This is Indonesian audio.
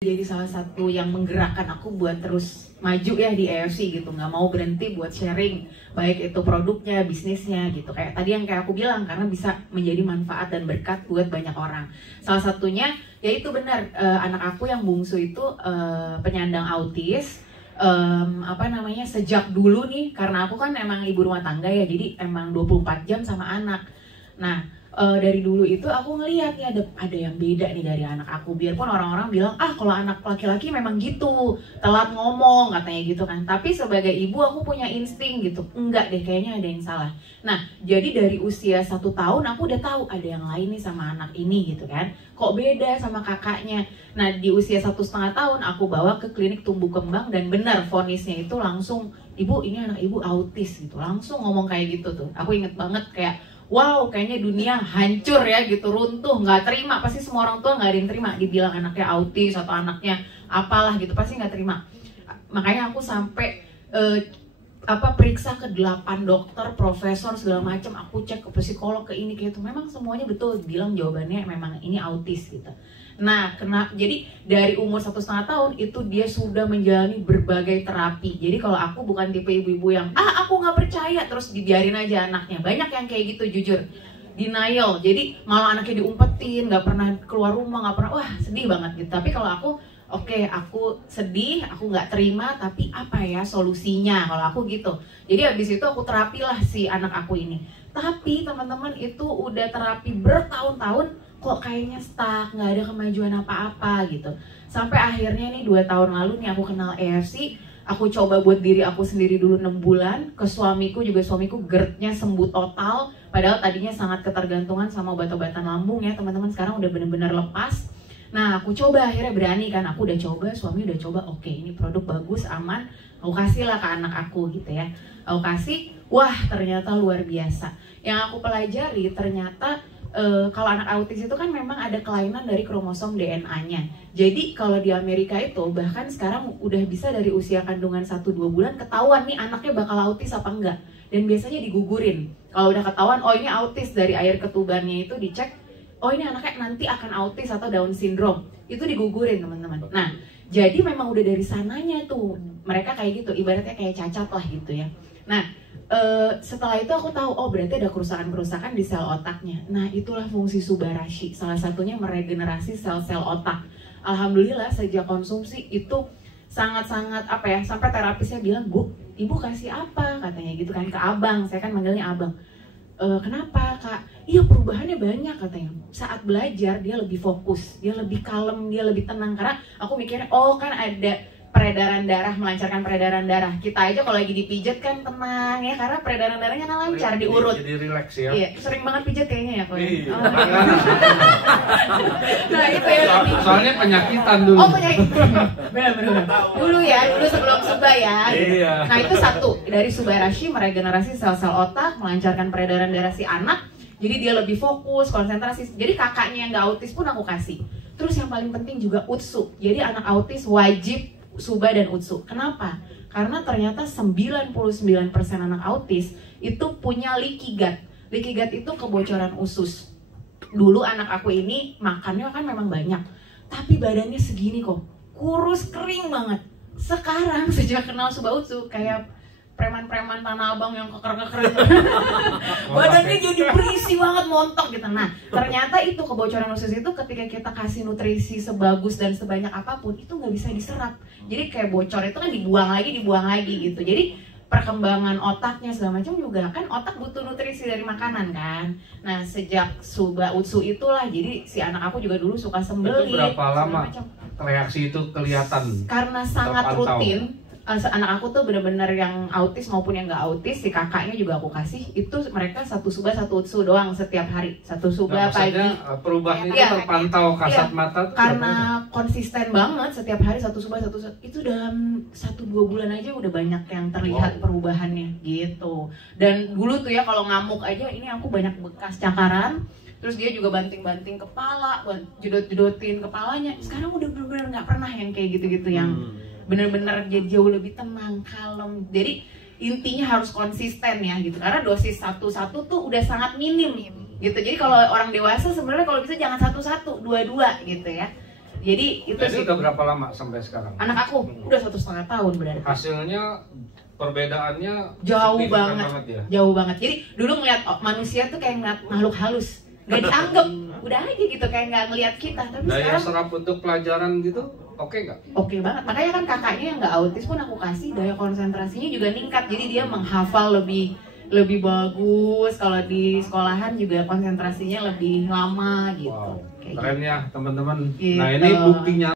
Jadi salah satu yang menggerakkan aku buat terus maju ya di AFC gitu, nggak mau berhenti buat sharing baik itu produknya, bisnisnya gitu. Kayak tadi yang kayak aku bilang, karena bisa menjadi manfaat dan berkat buat banyak orang. Salah satunya yaitu benar, anak aku yang bungsu itu penyandang autis. Sejak dulu nih, karena aku kan emang ibu rumah tangga ya, jadi emang 24 jam sama anak. Nah, dari dulu itu aku ngelihat nih ada yang beda nih dari anak aku. Biarpun orang-orang bilang, kalau anak laki-laki memang gitu, telat ngomong katanya gitu kan. Tapi sebagai ibu aku punya insting gitu, enggak deh, kayaknya ada yang salah. Nah, jadi dari usia 1 tahun aku udah tahu ada yang lain nih sama anak ini gitu kan. Kok beda sama kakaknya. Nah, di usia 1,5 tahun aku bawa ke klinik tumbuh kembang, dan benar vonisnya itu langsung, ibu ini anak ibu autis gitu. Langsung ngomong kayak gitu tuh. Aku inget banget kayak, wow, kayaknya dunia hancur ya gitu, runtuh, nggak terima. Pasti semua orang tua nggak ada yang terima dibilang anaknya autis atau anaknya apalah gitu, pasti nggak terima. Makanya aku sampai periksa ke 8 dokter, profesor segala macam. Aku cek ke psikolog, ke ini kayak itu. Memang semuanya betul bilang jawabannya memang ini autis gitu. Nah, jadi dari umur 1,5 tahun itu dia sudah menjalani berbagai terapi. Jadi kalau aku bukan tipe ibu-ibu yang aku nggak percaya terus dibiarin aja anaknya. Banyak yang kayak gitu, jujur, denial. Jadi malah anaknya diumpetin, nggak pernah keluar rumah, nggak pernah, wah sedih banget gitu. Tapi kalau aku, aku sedih, aku nggak terima, tapi apa ya solusinya kalau aku gitu. Jadi habis itu aku terapilah si anak aku ini. Tapi teman-teman, itu udah terapi bertahun-tahun, kok kayaknya stuck, nggak ada kemajuan apa-apa gitu. Sampai akhirnya nih 2 tahun lalu nih aku kenal AFC. Aku coba buat diri aku sendiri dulu 6 bulan. Ke suamiku juga, suamiku GERD-nya sembuh total. Padahal tadinya sangat ketergantungan sama obat-obatan lambung ya teman-teman. Sekarang udah bener-bener lepas. Nah, aku coba, akhirnya berani kan. Aku udah coba, suami udah coba, oke, ini produk bagus, aman. Aku kasih lah ke anak aku gitu ya. Aku kasih, wah ternyata luar biasa. Yang aku pelajari ternyata kalau anak autis itu kan memang ada kelainan dari kromosom DNA-nya. Jadi kalau di Amerika itu bahkan sekarang udah bisa dari usia kandungan 1-2 bulan ketahuan nih anaknya bakal autis apa enggak. Dan biasanya digugurin. Kalau udah ketahuan, ini autis, dari air ketubannya itu dicek, ini anaknya nanti akan autis atau Down syndrome. Itu digugurin teman-teman. Nah, jadi memang udah dari sananya tuh mereka kayak gitu, ibaratnya kayak cacat lah gitu ya. Nah, setelah itu aku tahu, berarti ada kerusakan-kerusakan di sel otaknya. Nah, itulah fungsi Subarashi. Salah satunya meregenerasi sel-sel otak. Alhamdulillah sejak konsumsi itu sangat-sangat sampai terapisnya bilang, Bu, Ibu kasih apa? Katanya gitu kan ke abang, saya kan manggilnya abang. Kenapa Kak? Iya, perubahannya banyak katanya. Saat belajar dia lebih fokus, dia lebih kalem, dia lebih tenang. Karena aku mikirnya, kan ada peredaran darah, melancarkan peredaran darah. Kita aja kalau lagi dipijat kan tenang ya, karena peredaran darahnya kan lancar, diurut. Jadi relax ya. Iya, sering banget pijat kayaknya ya. Iya. Nah itu ya. Soalnya penyakitan dulu. Penyakitan. Benar. Dulu sebelum Suba ya. Iya. Nah itu satu, dari Subarashi meregenerasi sel-sel otak, melancarkan peredaran darah si anak. Jadi dia lebih fokus, konsentrasi. Jadi kakaknya yang nggak autis pun aku kasih. Terus yang paling penting juga Utsu. Jadi anak autis wajib Suba dan Utsu. Kenapa? Karena ternyata 99% anak autis itu punya leaky gut. Leaky gut itu kebocoran usus. Dulu anak aku ini makannya kan memang banyak, tapi badannya segini kok, kurus kering banget. Sekarang sejak kenal Suba Utsu kayak preman-preman Tanah Abang yang keker-keker. Badannya jadi berisi banget, montok gitu. Nah, ternyata itu kebocoran usus itu ketika kita kasih nutrisi sebagus dan sebanyak apapun, itu nggak bisa diserap. Jadi kayak bocor itu kan dibuang lagi gitu. Jadi perkembangan otaknya segala macam juga kan, otak butuh nutrisi dari makanan kan. Nah, sejak Suba Utsu itulah, jadi si anak aku juga dulu suka sembeli. Itu berapa lama reaksi itu kelihatan? Karena sangat rutin. Anak aku tuh bener-bener yang autis maupun yang nggak autis, si kakaknya juga aku kasih, itu mereka 1 Suba 1 Utsu doang setiap hari. 1 Suba pagi. Perubahan itu terpantau kasat mata tuh karena konsisten banget setiap hari 1 Suba 1 Utsu. Itu dalam 1-2 bulan aja udah banyak yang terlihat perubahannya gitu. Dan dulu tuh ya kalau ngamuk aja, ini aku banyak bekas cakaran. Terus dia juga banting-banting kepala, jedot-jedotin kepalanya. Sekarang udah bener-bener nggak pernah yang kayak gitu-gitu yang bener-bener jadi jauh lebih tenang, kalem. Jadi intinya harus konsisten ya gitu, karena dosis 1-1 tuh udah sangat minim gitu. Jadi kalau orang dewasa sebenarnya kalau bisa jangan 1-1, 2-2 gitu ya. Jadi itu sih. Udah berapa lama sampai sekarang? Anak aku udah 1,5 tahun berarti. Hasilnya perbedaannya jauh banget ya? Jauh banget. Jadi dulu ngeliat manusia tuh kayak ngeliat makhluk halus, gak dianggap, udah aja gitu kayak nggak ngeliat kita. Tapi daya sekarang serap untuk pelajaran gitu oke nggak? Oke banget. Makanya kan kakaknya yang nggak autis pun aku kasih daya konsentrasinya juga meningkat. Jadi dia menghafal lebih bagus. Kalau di sekolahan juga konsentrasinya lebih lama gitu. Wow, kayak keren gitu. ya teman-teman. Gitu. Nah ini buktinya.